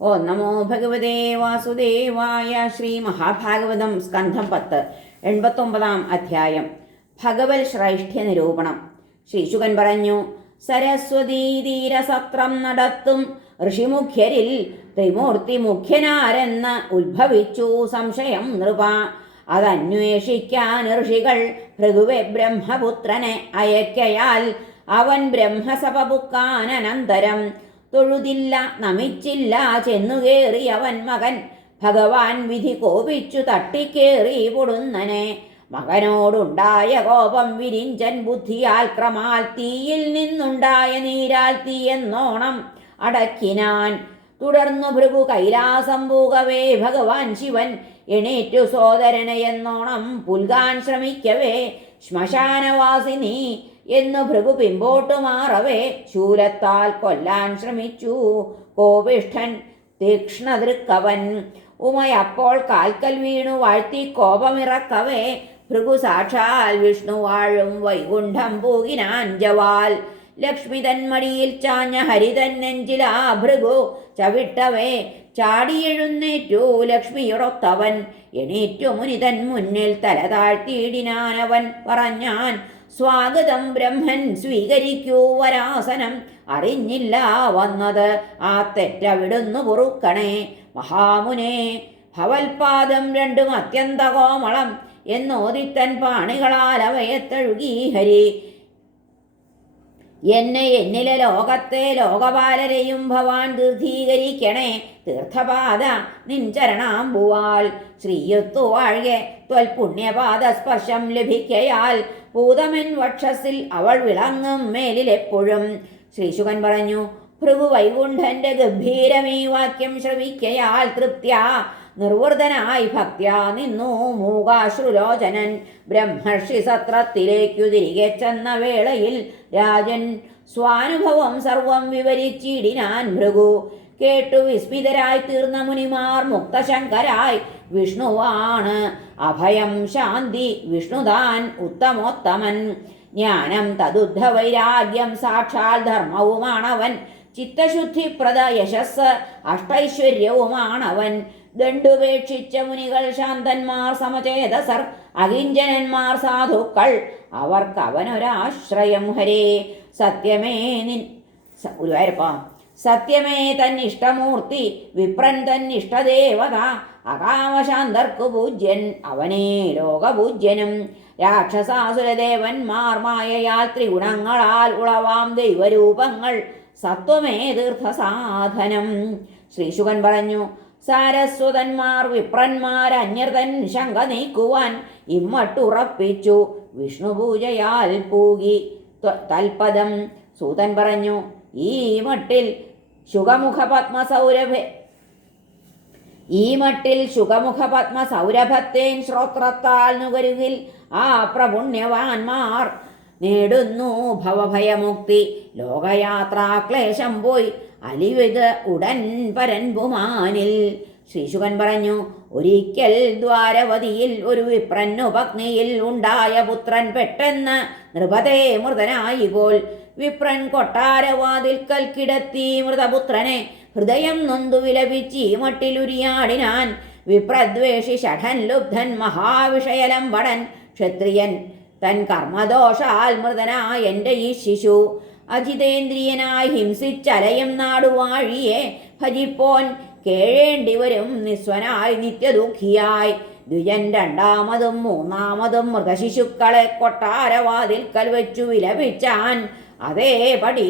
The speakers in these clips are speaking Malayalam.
ഓ നമോ ഭഗവതേ വാസുദേവായ ശ്രീ മഹാഭാഗവതം സ്കന്ധം പത്ത് എൺപത്തൊമ്പതാം അധ്യായം. ഭഗവത് ശ്രൈഷ്ഠ്യ നിരൂപണം. ശ്രീശുകൻ പറഞ്ഞു സരസ്വതീ തീരസത്രം നടത്തും. ഋഷിമുഖ്യരിൽ ത്രിമൂർത്തി മുഖ്യനാരെന്ന് ഉത്ഭവിച്ചു സംശയം നൃപ. അതന്വേഷിക്കാൻ ഋഷികൾ ഭൃഗുവെ ബ്രഹ്മപുത്രനെ അയക്കയാൽ അവൻ ബ്രഹ്മസഭ പുക്കാനനന്തരം. തൊഴുതില്ല നമിച്ചില്ല ചെന്നുകേറി അവൻ മകൻ. ഭഗവാൻ വിധി കോപിച്ചു തട്ടിക്കേറി പൊടുന്നനെ. മകനോടുണ്ടായ കോപം വിരിഞ്ചൻ ബുദ്ധിയാൽ ക്രമാൽ തീയിൽ നിന്നുണ്ടായ നീരാൽ തീയെന്നോണം അടക്കിനാൻ. തുടർന്നു ഭൃഗു കൈലാസം പോകവേ ഭഗവാൻ ശിവൻ എണീറ്റു സോദരനെ എന്നോണം പുൽകാൻ ശ്രമിക്കവേ. ശ്മശാനവാസിനി എന്നു ഭൃഗു പിമ്പോട്ടു മാറവേ. ശൂലത്താൽ കൊല്ലാൻ ശ്രമിച്ചു. കോപിഷ്ഠൻ തീക്ഷ്ണതൃക്കവൻ ഉമയപ്പോൾ കാൽക്കൽ വീണു. വാഴ്ത്തി കോപമിറക്കവേ. ഭൃഗു സാക്ഷാൽ വിഷ്ണു വാഴും. വൈകുണ്ഠം പൂകിനാൻ ജവാൽ. ലക്ഷ്മി തന്മടിയിൽ ചാഞ്ഞ ഹരിതൻ നെഞ്ചിലാ ഭൃഗു ചവിട്ടവേ. ചാടിയെഴുന്നേറ്റു ലക്ഷ്മിയുറത്തവൻ. എണീറ്റു മുനിതൻ മുന്നിൽ തല താഴ്ത്തിയിടിനാനവൻ. പറഞ്ഞാൻ സ്വാഗതം ബ്രഹ്മൻ സ്വീകരിക്കൂ വരാസനം. അറിഞ്ഞില്ല വന്നത്. ആ തെറ്റവിടുന്നു പൊറുക്കണേ മഹാമുനെ ഭവൽപാദം രണ്ടും അത്യന്ത കോമളം. എന്നോദിത്തൻ പാണികളാൽ അവയെ തഴുകി ഹരി. എന്നെ എന്നിലെ ലോകത്തെ ലോകപാലരെയും ഭവാൻ തീർത്ഥീകരിക്കണേ തീർത്ഥപാദ നിൻ ചരണാമ്പുവാൽ ശ്രീയുത്തു ത്വൽ പുണ്യപാദ സ്പർശം ലഭിക്കയാൽ ഭൂതമെൻ വക്ഷസിൽ അവൾ വിളങ്ങും മേലിലെപ്പോഴും. ശ്രീശുകൻ പറഞ്ഞു ഭൃഗു വൈകുണ്ഠന്റെ ഗംഭീരമീ വാക്യം ശ്രവിക്കയാൽ തൃപ്ത്യ. നിർവൃതനായി ഭക്ത്യ നിന്നു മൂകാശ്രുലോചനൻ. ബ്രഹ്മർഷി സത്രത്തിലേക്കു തിരികെ ചെന്ന വേളയിൽ രാജൻ സ്വാനുഭവം സർവം വിവരിച്ചിടിനാൻ ഭൃഗു. കേട്ടു വിസ്മിതരായി തീർന്ന മുനിമാർ മുക്തശങ്കരായി വിഷ്ണുവാണ് അഭയം ശാന്തി വിഷ്ണുദാൻ ഉത്തമോത്തമൻ. ജ്ഞാനം തദുദ്ധ വൈരാഗ്യം സാക്ഷാൽ ധർമ്മവുമാണവൻ. ചിത്തശുദ്ധിപ്രദ യശസ് അഷ്ടൈശ്വര്യവുമാണവൻ. ദണ്ടുപേക്ഷിച്ച മുനികൾ ശാന്തന്മാർ സമചേതസർ അകിഞ്ചനന്മാർ സാധുക്കൾ. അവർക്ക് അവനൊരാശ്രയം ഹരേ. സത്യമേ നിൻ ഗുരുവായൂരപ്പ. സത്യമേ തന്നിഷ്ടമൂർത്തി വിപ്രൻ തന്നിഷ്ടദേവത അകാമശാന്തർക്കു പൂജ്യൻ അവനേ ലോകപൂജ്യനും. രാക്ഷസാസുരദേവന്മാർ മായയാൽ ത്രിഗുണങ്ങളാൽ ഉളവാം ദൈവരൂപങ്ങൾ സത്വമേ തീർത്ഥസാധനം. ശ്രീശുഖൻ പറഞ്ഞു സാരസ്വതന്മാർ വിപ്രന്മാർ അന്യർതൻ ശങ്ക നീക്കുവാൻ ഇമ്മട്ടുറപ്പിച്ചു. വിഷ്ണുപൂജയാൽ പൂകി തൽപദം സൂതൻ പറഞ്ഞു ഈ മട്ടിൽ ശുഖമുഖ പത്മസൗരഭ ഈ മട്ടിൽ ശുഖമുഖ പത്മ സൗരഭത്തേൻ ശ്രോത്രത്താൽ നുകരുകിൽ ആ പ്രപുണ്യവാന്മാർ നേടുന്നു ഭവഭയമുക്തി. ലോകയാത്രാക്ലേശം പോയി അലിവിത് ഉടൻ പരൻപുമാനിൽ ശ്രീശുകൻ പറഞ്ഞു ഒരിക്കൽ ദ്വാരവതിയിൽ ഒരു വിപ്രന്നു പത്നിയിൽ ഉണ്ടായ പുത്രൻ പെട്ടെന്ന് നൃപതേ മൃതനായി പോൽ വിപ്രൻ കൊട്ടാരവാതിൽക്കൽ കിടത്തി മൃതപുത്രനെ ഹൃദയം നൊന്തു വിലപിച്ച് മട്ടിലുരിയാടിനാൻ. വിപ്രദ്വേഷി ഷഠൻ ലുബ്ധൻ മഹാവിഷയലംബടൻ ക്ഷത്രിയൻ. തൻ കർമ്മദോഷാൽ മൃതനായ എന്റെ ഈ ശിശു. അജിതേന്ദ്രിയനായി ഹിംസിച്ചലയും നാടുവാഴിയെ ഭജിപ്പോൻ കേഴേണ്ടി വരും. നിസ്വനായി നിത്യദുഃഖിയായി. ദ്വിജൻ രണ്ടാമതും മൂന്നാമതും മൃഗശിശുക്കളെ കൊട്ടാരവാതിൽക്കൽ വെച്ചു വിലപിച്ചാൻ. അതേപടി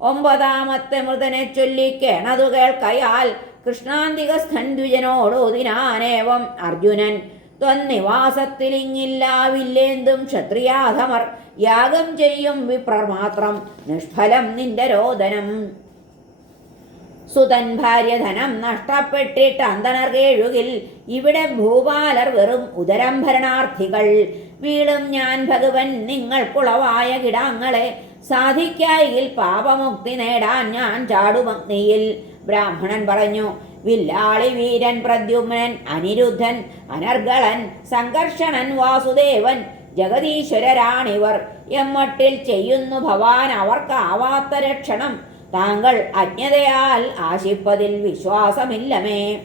ഒമ്പതാമത്തെ മൃതനെ ചൊല്ലി കേണതു കേൾക്കയാൽ കൃഷ്ണാന്തികസ്ഥൻ ദ്വിജനോടോതിനാനേവം അർജുനൻ ത്വന്നിവാസത്തിലിങ്ങില്ലാവില്ലേന്തും ക്ഷത്രിയാധമർ യാഗം ചെയ്യും വിപ്രർ മാത്രം. നിഷ്ഫലം നിന്റെ രോദനം. സുതൻ ഭാര്യ ധനം നഷ്ടപ്പെട്ടിട്ട് അന്തനർ കേഴുകിൽ ഇവിടെ ഭൂപാലർ വെറും ഉദരം ഭരണാർത്ഥികൾ. വീളും ഞാൻ ഭഗവൻ നിങ്ങൾക്കുളവായ കിടാങ്ങളെ സാധിക്കായിൽ പാപമുക്തി നേടാൻ ഞാൻ ചാടുമഗ്നിയിൽ. ബ്രാഹ്മണൻ പറഞ്ഞു വില്ലാളി വീരൻ പ്രദ്യുമ്നൻ അനിരുദ്ധൻ അനർഗളൻ സംഘർഷണൻ വാസുദേവൻ ജഗതീശ്വരരാണിവർ എമ്മട്ടിൽ ചെയ്യുന്നു ഭവാൻ അവർക്കാവാത്ത രക്ഷണം. താങ്കൾ അജ്ഞതയാൽ ആശിപ്പതിൽ വിശ്വാസമില്ലമേ.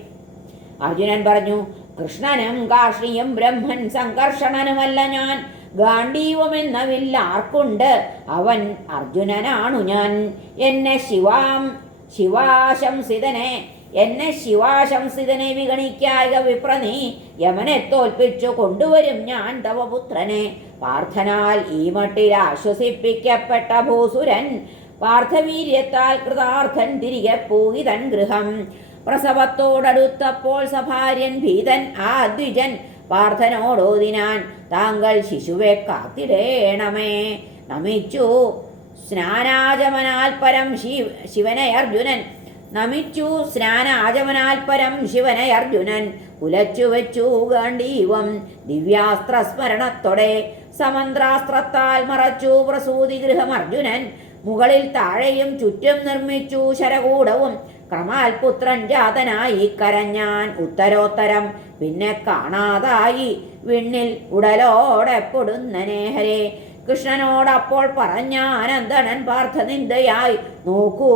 അർജുനൻ പറഞ്ഞു കൃഷ്ണനും കാർഷിയും ബ്രഹ്മൻ സംഘർഷണനുമല്ല ഞാൻ. ഗാന്ധീവമെന്ന വില്ലാർക്കുണ്ട് അവൻ അർജുനനാണു ഞാൻ. എന്നെ ശിവാം ശിവാശംസിതനെ എന്നെ ശിവാശംസിതനെ വിഗണിക്കായ വിപ്രനീ യമനെ തോൽപ്പിച്ചു കൊണ്ടുവരും ഞാൻ തവ പുത്രനെ പാർത്ഥനാൽ ഈ മട്ടിൽ ആശ്വസിപ്പിക്കപ്പെട്ട ഭൂസുരൻ പാർത്ഥവീര്യത്താൽ കൃതാർത്ഥൻ തിരികെ പോയി തൻ ഗൃഹം. പ്രസവത്തോടടുത്തപ്പോൾ സഭാര്യൻ ഭീതൻ ആ ദ്വിജൻ പാർത്ഥനോടോതിനാൻ താങ്കൾ ശിശുവെ കാത്തിടേണമേ. നമിച്ചു സ്നാനാചമനാൽ പരം ശിവ ശിവനെ അർജുനൻ നമിച്ചു സ്നാന പരം ശിവനെ അർജുനൻ ഉലച്ചു വെച്ചു ഗാണ്ഡീവം ദിവ്യാസ്ത്ര സ്മരണത്തോടെ സമന്ത്രാസ്ത്രത്താൽ മറച്ചു പ്രസൂതി ഗൃഹം അർജുനൻ മുകളിൽ താഴെയും ചുറ്റും നിർമ്മിച്ചു ശരകൂടവും. ക്രമാൽ പുത്രൻ ജാതനായി കരഞ്ഞാൻ ഉത്തരോത്തരം. പിന്നെ കാണാതായി. വിണ്ണിൽ ഉടലോടെ പൊടുന്നനെ ഹരേ പറഞ്ഞ പറഞ്ഞാനന്ദനൻ പാർത്ഥനിന്ദയായി നോക്കൂ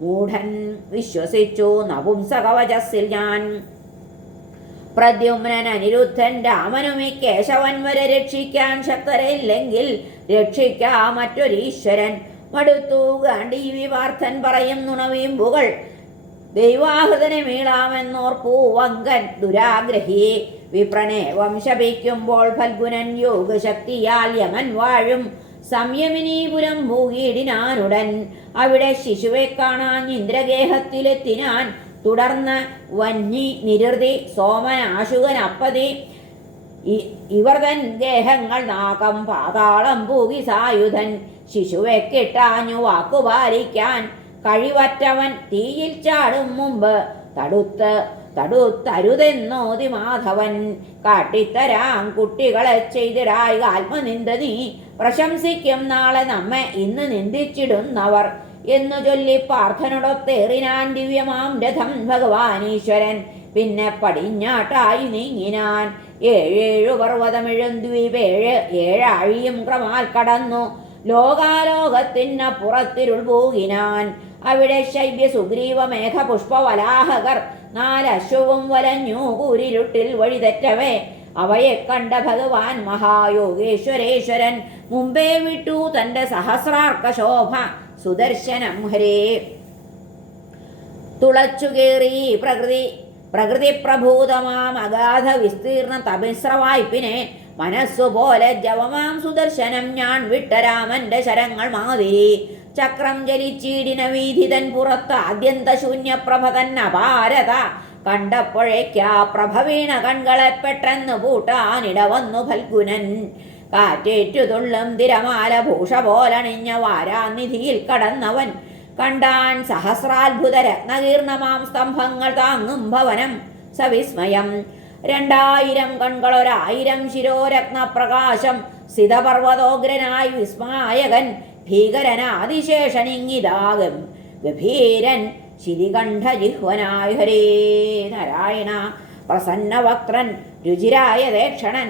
മൂഢൻ വിശ്വസിച്ചു നപുംസകവചസ്സിൽ ഞാൻ. പ്രദ്യുമ്നൻ അനിരുദ്ധൻ രാമനും ഈ കേശവൻ വരെ രക്ഷിക്കാൻ ശക്തരില്ലെങ്കിൽ രക്ഷിക്കാ മറ്റൊരീശ്വരൻ മടുത്തു ഗാന്ധീവി വാർത്തൻ പറയും നുണവീമ്പുകൾ. ദൈവാഹൃതനെ മീളാമെന്നോർപ്പൂ വങ്കൻ ദുരാഗ്രഹി. വിപ്രനെ വംശപിക്കുമ്പോൾ ഫൽഗുനൻ യോഗശക്തിയാൽ യമൻ വാഴും. സംയമിനീപുരം ഭൂകീടിനാനുടൻ അവിടെ ശിശുവെ കാണാൻ ഇന്ദ്രഗേഹത്തിലെത്തിനാൻ തുടർന്ന് വന്നി നിരുതി സോമനാശുകൻ അപ്പതി. ഇ- ഇവർ തൻ ഗേഹങ്ങൾ നാകം പാതാളം പൂകി സായുധൻ ശിശുവെ കിട്ടാഞ്ഞു വാക്കുപാലിക്കാൻ കഴിവറ്റവൻ തീയിൽ ചാടും മുമ്പ്. തടുത്ത് തടുത്തരുതെന്നോതി മാധവൻ കാട്ടിത്തരാം. കുട്ടികളെ ചെയ്തിടായി ആത്മനിന്ദ നീ. പ്രശംസിക്കും നാളെ നമ്മെ ഇന്ന് നിന്ദിച്ചിടുന്നവർ എന്നു ചൊല്ലി പാർത്ഥനോടൊത്തേറിനാൻ ദിവ്യമാം രഥം ഭഗവാനീശ്വരൻ. പിന്നെ പടിഞ്ഞാട്ടായി നീങ്ങിനാൻ ഏഴേഴു പർവതമിഴും ദ്വീപേഴ് ഏഴാഴിയും ക്രമാൽ കടന്നു. ലോകാലോകത്തിനപ്പുറത്തിരുൾ പോകിനാൻ അവിടെ ശൈവ്യ സുഗ്രീവ മേഘ പുഷ്പവലാഹകർ നാലശ്വവും വലഞ്ഞു കൂരിരുട്ടിൽ വഴിതെറ്റവേ. അവയെ കണ്ട ഭഗവാൻ മഹായോഗേശ്വരേശ്വരൻ മുമ്പേ വിട്ടു തന്റെ സഹസ്രാർക്ക ശോഭ സുദർശനം. ഹരേ. തുളച്ചുകേറി പ്രകൃതി പ്രകൃതി പ്രഭൂതമാം അഗാധ വിസ്തീർണ തമിശ്രവായ്പിനെ മനസ്സുപോലെ ജവമാം സുദർശനം. ഞാൻ വിട്ടരാമന്റെ ശരങ്ങൾ മാതിരി ചക്രം ജലിച്ചീടിന വീതിതൻ പുറത്ത് ആദ്യന്ത ശൂന്യപ്രഭ തന്നെ അപാരത കണ്ടപ്പോഴേക്കാ പ്രഭവീണ കൺകളെ പെട്ടെന്ന് പൂട്ടാനിട വന്നു ഫൽഗുനൻ. കാറ്റേറ്റു തുള്ളും തിരമാല ഭൂഷ പോലണിഞ്ഞ വാരാനിധിയിൽ കടന്നവൻ. കണ്ടാൻ സഹസ്രാത്ഭുത രത്നകീർണമാം സ്തംഭങ്ങൾ താങ്ങും ഭവനം. സവിസ്മയം. രണ്ടായിരം കൺകളൊരായിരം ശിരോരത്നപ്രകാശം. സിതപർവതോഗ്രനായി വിസ്മായകൻ ഭീകരനാതിശേഷനിങ്ങിതാകും ഗഭീരൻ ശിരികണ്ഠ ജിഹ്വനായ ഹരേ നാരായണ പ്രസന്നവക്രൻ രുചിരായ ദേക്ഷണൻ.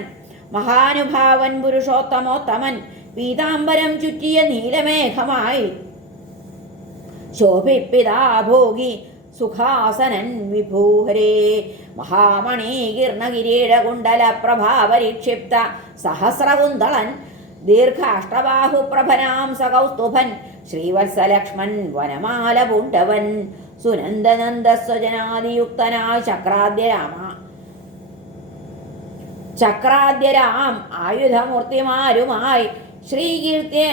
മഹാനുഭാവൻ പുരുഷോത്തമോത്തമൻ പീതാംബരം ചുറ്റിയ നീലമേഘമായി. ശോഭിപ്പിതാഭോഗി സുഖാസനൻ വിഭൂഹരേ. മഹാമണി കിരണകിരീടകുണ്ടല പ്രഭാപരിക്ഷിപ്ത സഹസ്രകുന്തളൻ ദീർഘാഷ്ടബാഹുപ്രഭനാം സകൗസ്തുഭൻ ശ്രീവത്സലക്ഷ്മൻ വനമാല പൂണ്ടവൻ സുനന്ദനന്ദസ്വജനാദിയുക്തനായ ചക്രാദ്യരാമ ചക്രാദ്യരാം ആയുധമൂർത്തിമാരുമായി ശ്രീകീർത്തി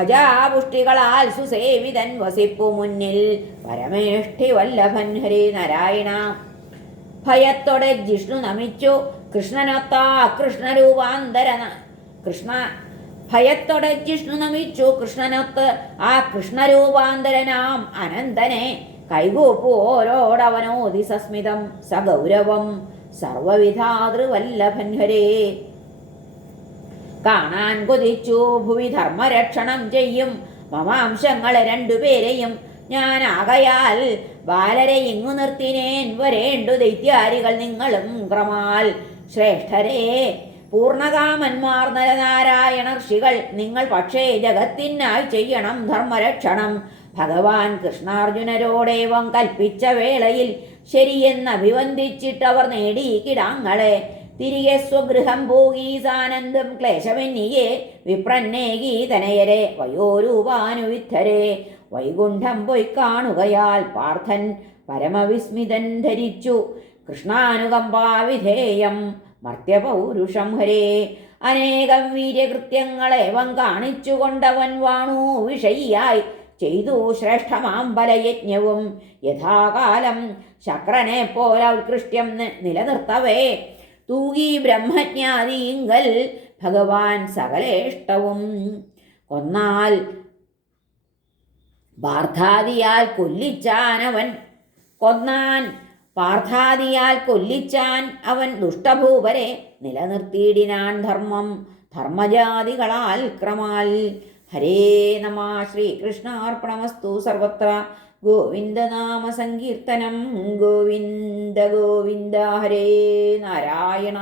അജാപുഷ്ടികളാൽ സുസേവിതൻ വസിപ്പു മുന്നിൽ. പരമേഷ്ഠി വല്ലഭൻ ഹരി നാരായണ. ഭയത്തോടെ ജിഷ്ണു നമിച്ചു. കൃഷ്ണനൊത്ത കൃഷ്ണരൂപാന്തര കൃഷ്ണ ഭയത്തോടെ ജിഷ്ണു നമിച്ചു കൃഷ്ണനൊത്ത് ആ കൃഷ്ണരൂപാന്തരനാം അനന്തനെ കൈകൂപ്പു ഓരോടവനോതി സസ്മിതം സഗൗരവം സർവവിധാതൃവല്ലഭൻ ഹരേ കാണാൻ കൊതിച്ചു ഭുവി ധർമ്മരക്ഷണം ചെയ്യും മമാംശങ്ങളെ രണ്ടുപേരെയും ഞാൻ ആകയാൽ ബാലരെ ഇങ്ങു നിർത്തിനേൻ വരേണ്ടു ദൈത്യാരികൾ നിങ്ങളും ക്രമാൽ ശ്രേഷ്ഠരേ. പൂർണകാമന്മാർ നരനാരായണ ഋഷികൾ നിങ്ങൾ പക്ഷേ ജഗത്തിനായി ചെയ്യണം ധർമ്മരക്ഷണം. ഭഗവാൻ കൃഷ്ണാർജുനരോടേവം കൽപ്പിച്ച വേളയിൽ ശരിയെന്ന് അഭിവന്ദിച്ചിട്ടവർ നേടി കിടാങ്ങളെ. തിരികെ സ്വഗൃഹം പോകി സാനന്ദം ക്ലേശവന്യേ വിപ്രന്നേകി തനയരെ വയോരൂപാനുവിദ്ധരെ. വൈകുണ്ഠം പോയി കാണുകയാൽ പാർത്ഥൻ പരമവിസ്മിതൻ ധരിച്ചു. കൃഷ്ണാനുകമ്പാവിധേയം മർത്യപൗരുഷം ഹരേ. അനേകം വീര്യകൃത്യങ്ങളേവം കാണിച്ചുകൊണ്ടവൻ വാണു വിഷയിയായി. ചെയ്തു ശ്രേഷ്ഠമാമ്പലയജ്ഞവും യഥാകാലം ശക്രനെ പോലെ ഉത്കൃഷ്ട്യം നിലനിർത്തവേ. തൂകി ബ്രഹ്മജ്ഞാതിങ്കൽ ഭഗവാൻ സകലേഷ്ടവും. കൊന്നാൽ പാർത്ഥാദിയാൽ കൊല്ലിച്ചാനവൻ കൊന്നാൻ പാർത്ഥാദിയാൽ കൊല്ലിച്ചാൻ അവൻ ദുഷ്ടഭൂപരെ നിലനിർത്തിയിടിനാൻ ധർമ്മം ധർമ്മജാതികളാൽ ക്രമാൽ. ഹരേ നമ ശ്രീകൃഷ്ണാർപ്പണമസ്തു സർവത്ര. ഗോവിന്ദനാമ സങ്കീർത്തനം ഗോവിന്ദ ഗോവിന്ദ ഹരേ നാരായണ.